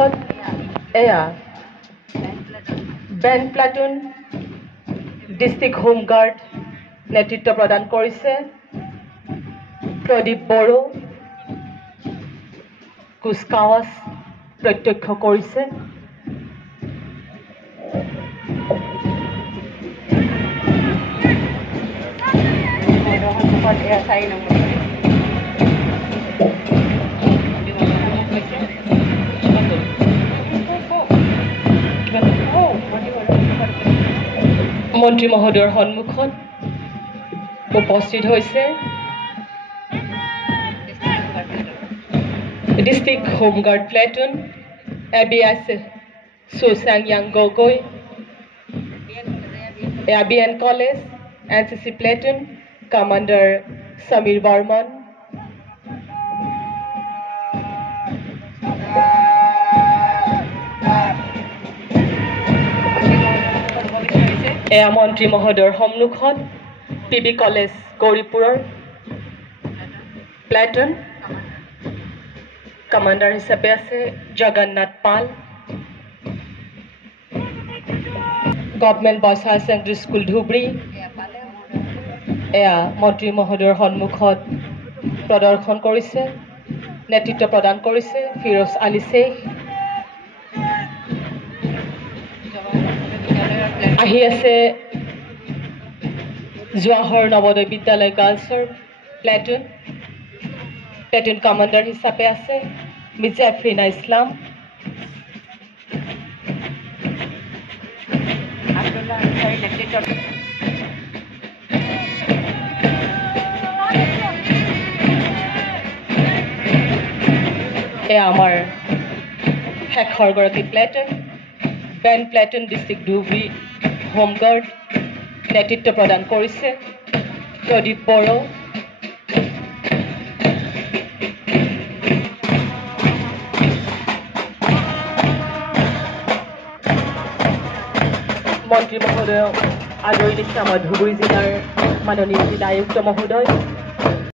সন্মুখত এয়া band platoon district home guard নেতৃত্ব প্ৰদান কৰিছে প্ৰদীপ বড়ো কুচকাৱাজ প্ৰত্যক্ষ কৰিছে মন্ত্ৰী মহোদয়ৰ সন্মুখত উপস্থিত হৈছে district home guard platoon ABS Susan Yang Gogoi ABN College NCC Platoon Commander Samir Barman এয়া মন্ত্ৰী মহোদয়ৰ সন্মুখত PB কলেজ গৌৰীপুৰৰ প্লেটুন কমাণ্ডাৰ হিচাপে আছে Jagannath Pal government boys higher secondary school Dhubri এয়া মন্ত্ৰী মহোদয়ৰ সন্মুখত প্ৰদৰ্শন কৰিছে নেতৃত্ব প্ৰদান কৰিছে ফিৰোজ আলী শ্বেখ আহি আছে জৱাহৰ নৱোদয় বিদ্যালয় গাৰ্লছৰ প্লেটুন কমাণ্ডাৰ হিচাপে আছে মিৰ্জা আফৰিনা ইছলাম এয়া আমাৰ শেষৰগৰাকী platoon band platoon district Dhubri home guard নেতৃত্ব প্ৰদান কৰিছে প্ৰদীপ বড়ো মন্ত্ৰী মহোদয়ক আদৰি দিছে আমাৰ ধুবুৰী জিলাৰ মাননীয় জিলা আয়ুক্ত মহোদয়